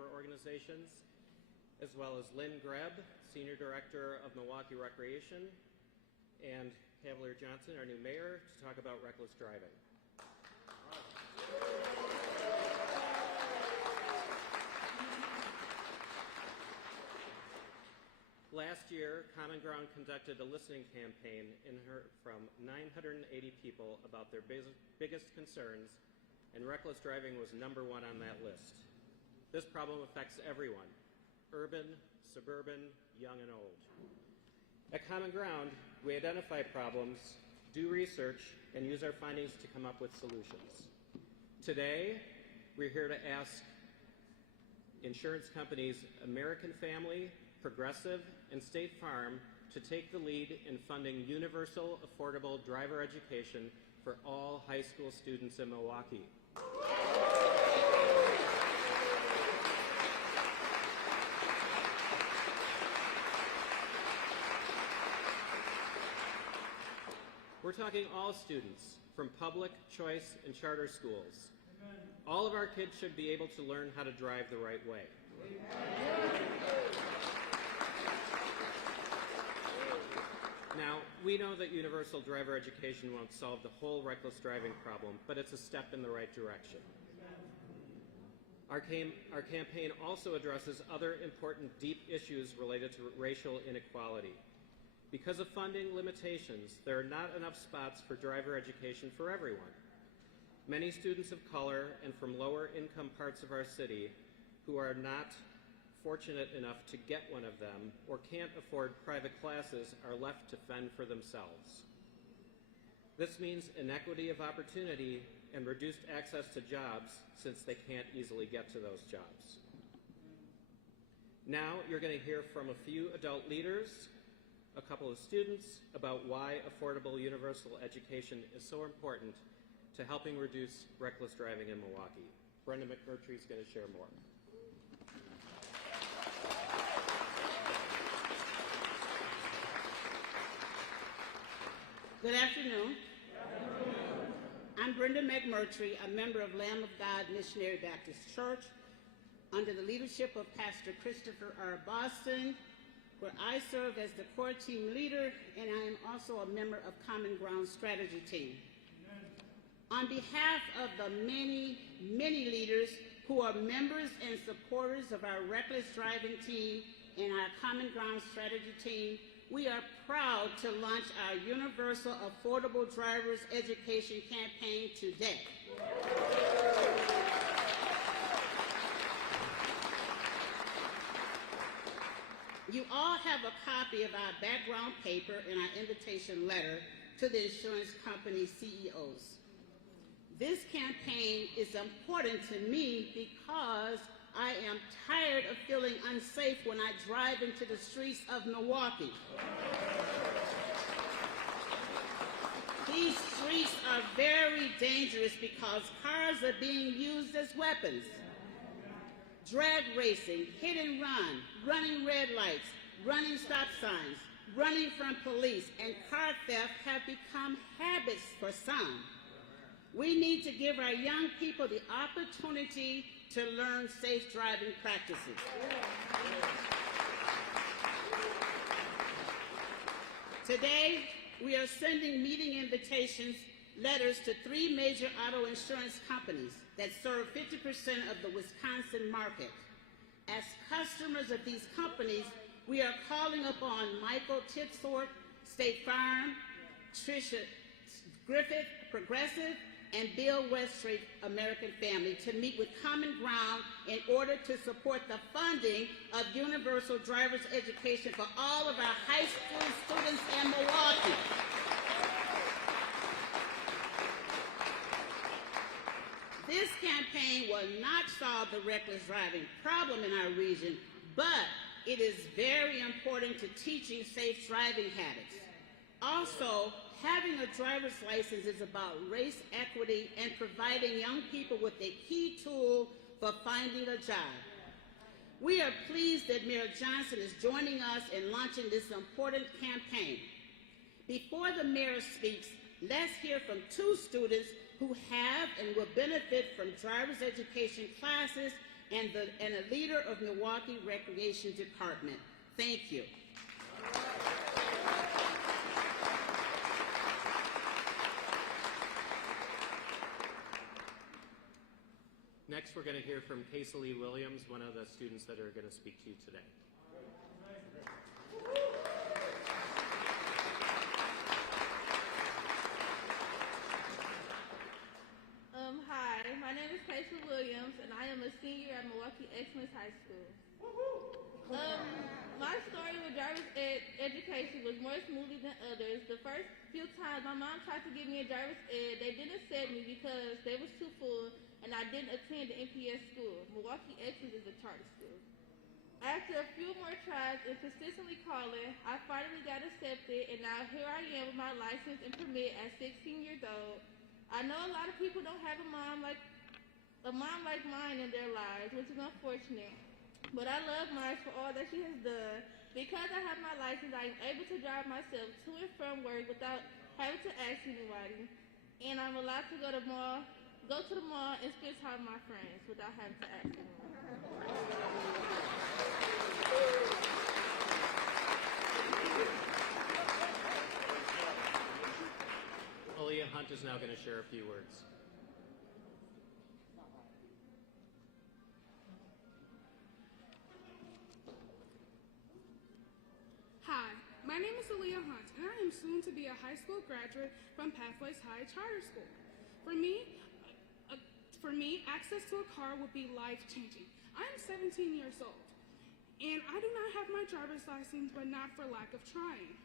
member organizations, as well as Lynn Grubb, Senior Director of Milwaukee Recreation, and Cavalier Johnson, our new mayor, to talk about reckless driving. Last year, Common Ground conducted a listening campaign and heard from 980 people about their biggest concerns, and reckless driving was #1 on that list. This problem affects everyone, urban, suburban, young and old. At Common Ground, we identify problems, do research, and use our findings to come up with solutions. Today, we're here to ask insurance companies American Family, Progressive, and State Farm to take the lead in funding universal, affordable driver education for all high school students in Milwaukee. We're talking all students, from public, choice, and charter schools. Amen. All of our kids should be able to learn how to drive the right way. Amen. Now, we know that universal driver education won't solve the whole reckless driving problem, but it's a step in the right direction. Our campaign also addresses other important deep issues related to racial inequality. Because of funding limitations, there are not enough spots for driver education for everyone. Many students of color and from lower income parts of our city who are not fortunate enough to get one of them or can't afford private classes are left to fend for themselves. This means inequity of opportunity and reduced access to jobs since they can't easily get to those jobs. Now you're going to hear from a few adult leaders, a couple of students, about why affordable universal education is so important to helping reduce reckless driving in Milwaukee. Brenda McMurtry is going to share more. Good afternoon. I'm Brenda McMurtry, a member of Lamb of God Missionary Baptist Church, under the leadership of Pastor Christopher R. Boston, where I serve as the core team leader, and I am also a member of Common Ground Strategy Team. On behalf of the many, many leaders who are members and supporters of our reckless driving team and our Common Ground Strategy Team, we are proud to launch our Universal Affordable Drivers Education campaign today. You all have a copy of our background paper and our invitation letter to the insurance company CEOs. This campaign is important to me because I am tired of feeling unsafe when I drive into the streets of Milwaukee. These streets are very dangerous because cars are being used as weapons. Drag racing, hit and run, running red lights, running stop signs, running from police, and car theft have become habits for some. We need to give our young people the opportunity to learn safe driving practices. Today, we are sending meeting invitations letters to 3 major auto insurance companies that serve 50% of the Wisconsin market. As customers of these companies, we are calling upon Michael Titsort, State Farm, Tricia Griffith, Progressive, and Bill Weststreet, American Family, to meet with Common Ground in order to support the funding of universal driver's education for all of our high school students in Milwaukee. This campaign will not solve the reckless driving problem in our region, but it is very important to teaching safe driving habits. Also, having a driver's license is about race equity and providing young people with a key tool for finding a job. We are pleased that Mayor Johnson is joining us in launching this important campaign. Before the mayor speaks, let's hear from 2 students who have and will benefit from driver's education classes and a leader of Milwaukee Recreation Department. Thank you. Next, we're going to hear from Casey Williams, one of the students that are going to speak to you today. Hi, my name is Casey Williams, and I am a senior at Milwaukee Excellence High School. My story with driver's ed education was more smoothly than others. The first few times my mom tried to give me a driver's ed, they didn't accept me because they was too full, and I didn't attend the MPS school. Milwaukee Excellence is a charter school. After a few more tries and consistently calling, I finally got accepted, and now here I am with my license and permit at 16 years old. I know a lot of people don't have a mom like mine in their lives, which is unfortunate. But I love mine for all that she has done. Because I have my license, I am able to drive myself to and from work without having to ask anybody. And I'm allowed to go to the mall and spend time with my friends without having to ask anyone. Aliyah Hunt is now going to share a few words. Hi, my name is Aliyah Hunt, and I am soon to be a high school graduate from Pathways High Charter School. For me, access to a car would be life-changing. I am 17 years old, and I do not have my driver's license, but not for lack of trying.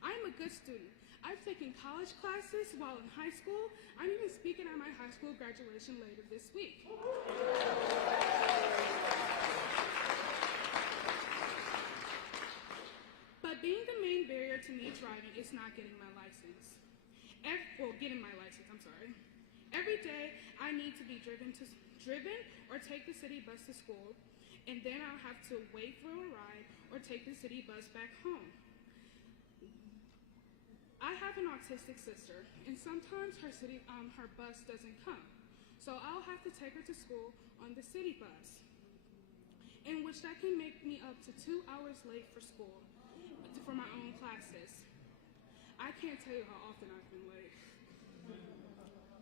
I am a good student. I've taken college classes while in high school. I'm even speaking at my high school graduation later this week. But being the main barrier to me driving is not getting my license. Getting my license, I'm sorry. Every day, I need to be driven or take the city bus to school, and then I'll have to wait for a ride or take the city bus back home. I have an autistic sister, and sometimes her bus doesn't come, so I'll have to take her to school on the city bus, in which that can make me up to 2 hours late for school for my own classes. I can't tell you how often I've been late.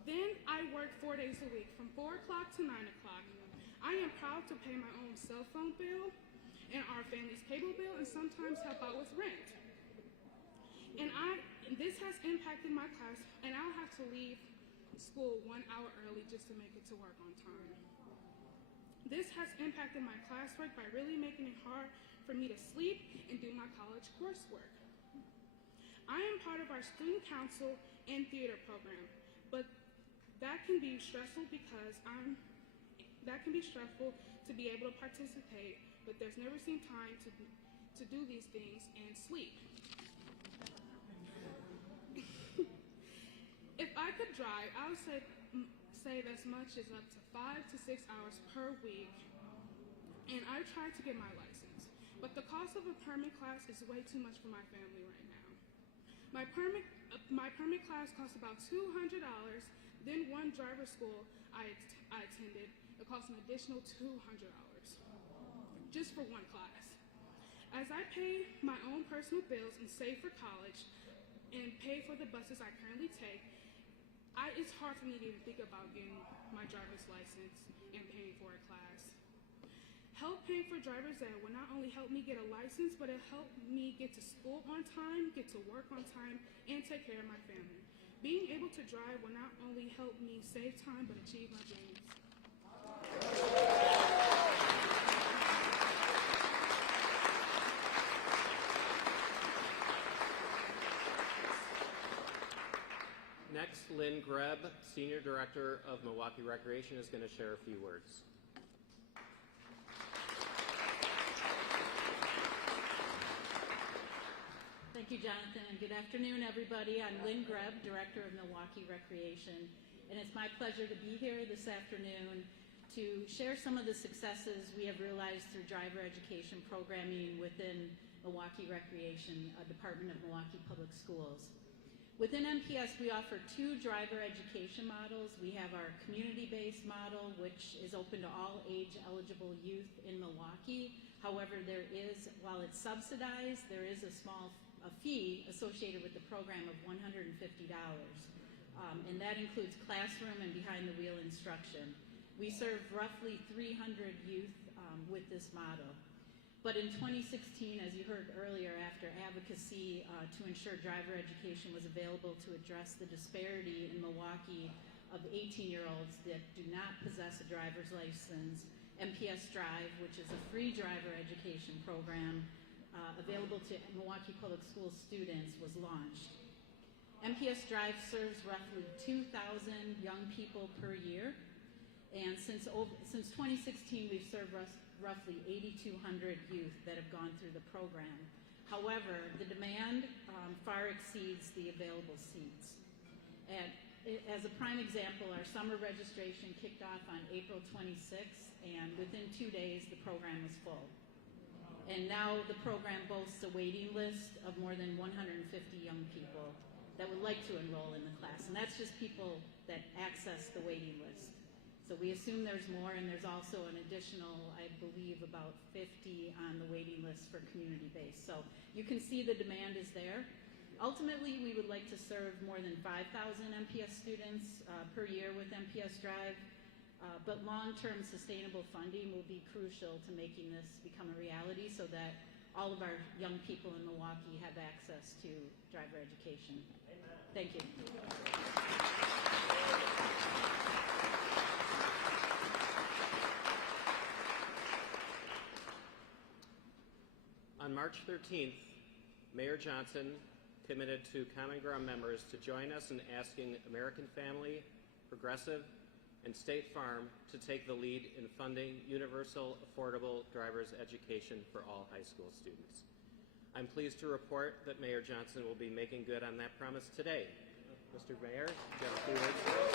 Then I work 4 days a week, from 4 o'clock to 9 o'clock. I am proud to pay my own cell phone bill and our family's cable bill, and sometimes help out with rent. And this has impacted my class, and I'll have to leave school 1 hour early just to make it to work on time. This has impacted my classwork by really making it hard for me to sleep and do my college coursework. I am part of our student council and theater program, but that can be stressful to be able to participate, but there's never seemed time to do these things and sleep. If I could drive, I would save as much as up to 5 to 6 hours per week, and I've tried to get my license, but the cost of a permit class is way too much for my family right now. My permit class costs about $200, then one driver's school I attended, it cost an additional $200 just for one class. As I pay my own personal bills and save for college and pay for the buses I currently take, it's hard for me to even think about getting my driver's license and paying for a class. Help paying for driver's ed will not only help me get a license, but it helped me get to school on time, get to work on time, and take care of my family. Being able to drive will not only help me save time, but achieve my dreams. Next, Lynn Grubb, Senior Director of Milwaukee Recreation, is going to share a few words. Thank you, Jonathan, and good afternoon, everybody. I'm Lynn Grubb, Director of Milwaukee Recreation, and it's my pleasure to be here this afternoon to share some of the successes we have realized through driver education programming within Milwaukee Recreation, a department of Milwaukee Public Schools. Within MPS, we offer two driver education models. We have our community-based model, which is open to all age-eligible youth in Milwaukee. However, while it's subsidized, there is a small fee associated with the program of $150. And that includes classroom and behind-the-wheel instruction. We serve roughly 300 youth with this model. But in 2016, as you heard earlier, after advocacy to ensure driver education was available to address the disparity in Milwaukee of 18-year-olds that do not possess a driver's license, MPS Drive, which is a free driver education program available to Milwaukee Public School students, was launched. MPS Drive serves roughly 2,000 young people per year, and since 2016, we've served roughly 8,200 youth that have gone through the program. However, the demand far exceeds the available seats. As a prime example, our summer registration kicked off on April 26th, and within 2 days, the program was full. And now the program boasts a waiting list of more than 150 young people that would like to enroll in the class, and that's just people that access the waiting list. So we assume there's more, and there's also an additional, I believe, about 50 on the waiting list for community-based. So you can see the demand is there. Ultimately, we would like to serve more than 5,000 MPS students per year with MPS Drive, but long-term sustainable funding will be crucial to making this become a reality so that all of our young people in Milwaukee have access to driver education. Amen. Thank you. On March 13th, Mayor Johnson committed to Common Ground members to join us in asking American Family, Progressive, and State Farm to take the lead in funding universal, affordable driver's education for all high school students. I'm pleased to report that Mayor Johnson will be making good on that promise today. Mr. Mayor, you have a few words for us?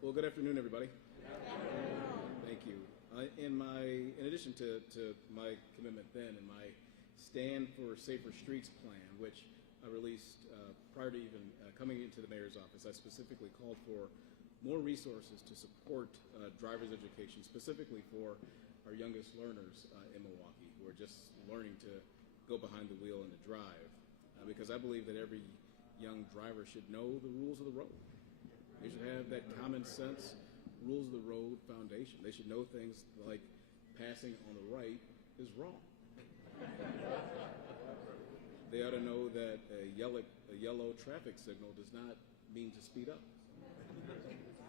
Well, good afternoon, everybody. Thank you. In addition to my commitment then and my Stand for Safer Streets plan, which I released prior to even coming into the mayor's office, I specifically called for more resources to support driver's education, specifically for our youngest learners in Milwaukee who are just learning to go behind the wheel and to drive, because I believe that every young driver should know the rules of the road. They should have that common sense, rules of the road foundation. They should know things like passing on the right is wrong. They ought to know that a yellow traffic signal does not mean to speed up.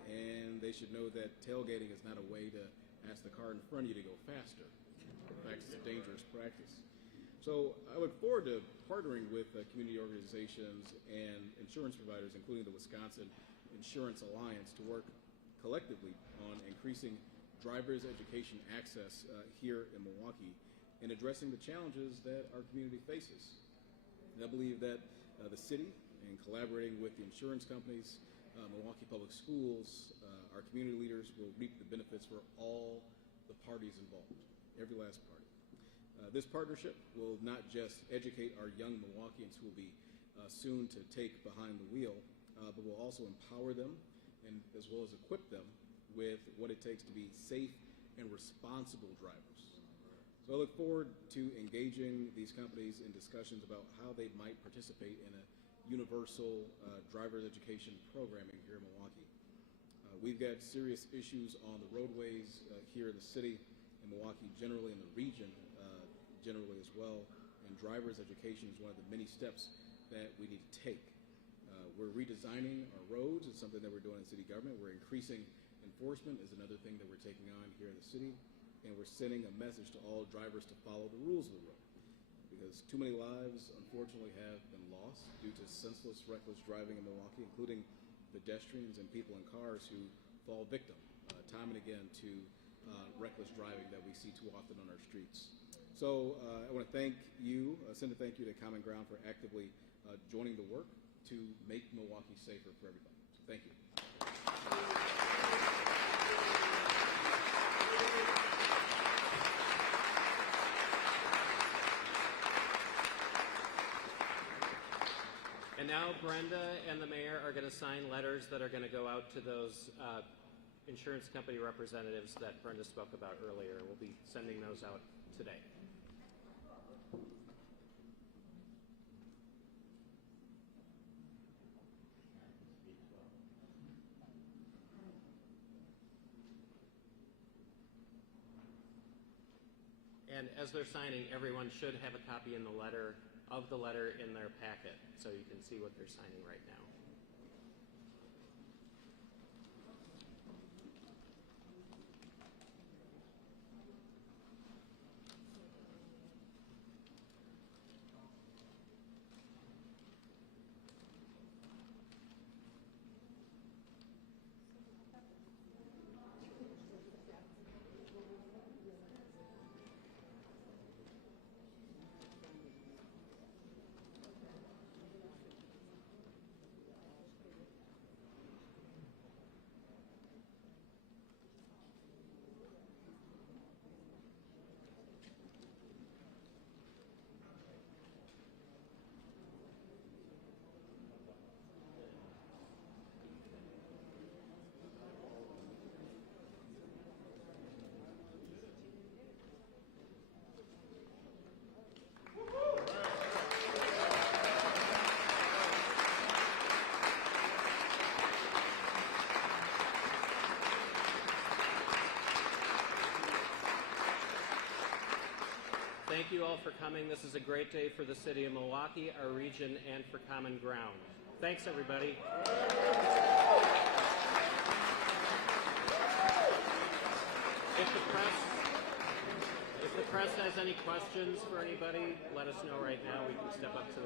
And they should know that tailgating is not a way to ask the car in front of you to go faster. In fact, it's a dangerous practice. So I look forward to partnering with community organizations and insurance providers, including the Wisconsin Insurance Alliance, to work collectively on increasing driver's education access here in Milwaukee and addressing the challenges that our community faces. And I believe that the city, in collaborating with the insurance companies, Milwaukee Public Schools, our community leaders will reap the benefits for all the parties involved, every last party. This partnership will not just educate our young Milwaukeeans who will be soon to take behind the wheel, but will also empower them and as well as equip them with what it takes to be safe and responsible drivers. So I look forward to engaging these companies in discussions about how they might participate in a universal driver's education programming here in Milwaukee. We've got serious issues on the roadways here in the city, in Milwaukee generally, in the region generally as well, and driver's education is one of the many steps that we need to take. We're redesigning our roads. It's something that we're doing in city government. We're increasing enforcement is another thing that we're taking on here in the city. And we're sending a message to all drivers to follow the rules of the road. Because too many lives, unfortunately, have been lost due to senseless, reckless driving in Milwaukee, including pedestrians and people in cars who fall victim time and again to reckless driving that we see too often on our streets. So I want to thank you, send a thank you to Common Ground for actively joining the work to make Milwaukee safer for everybody. So thank you. now Brenda and the mayor are going to sign letters that are going to go out to those insurance company representatives that Brenda spoke about earlier. We'll be sending those out today. And as they're signing, everyone should have a copy of the letter in their packet, so you can see what they're signing right now. Thank you all for coming. This is a great day for the city of Milwaukee, our region, and for Common Ground. Thanks, everybody. If the press has any questions for anybody, let us know right now. We can step up to the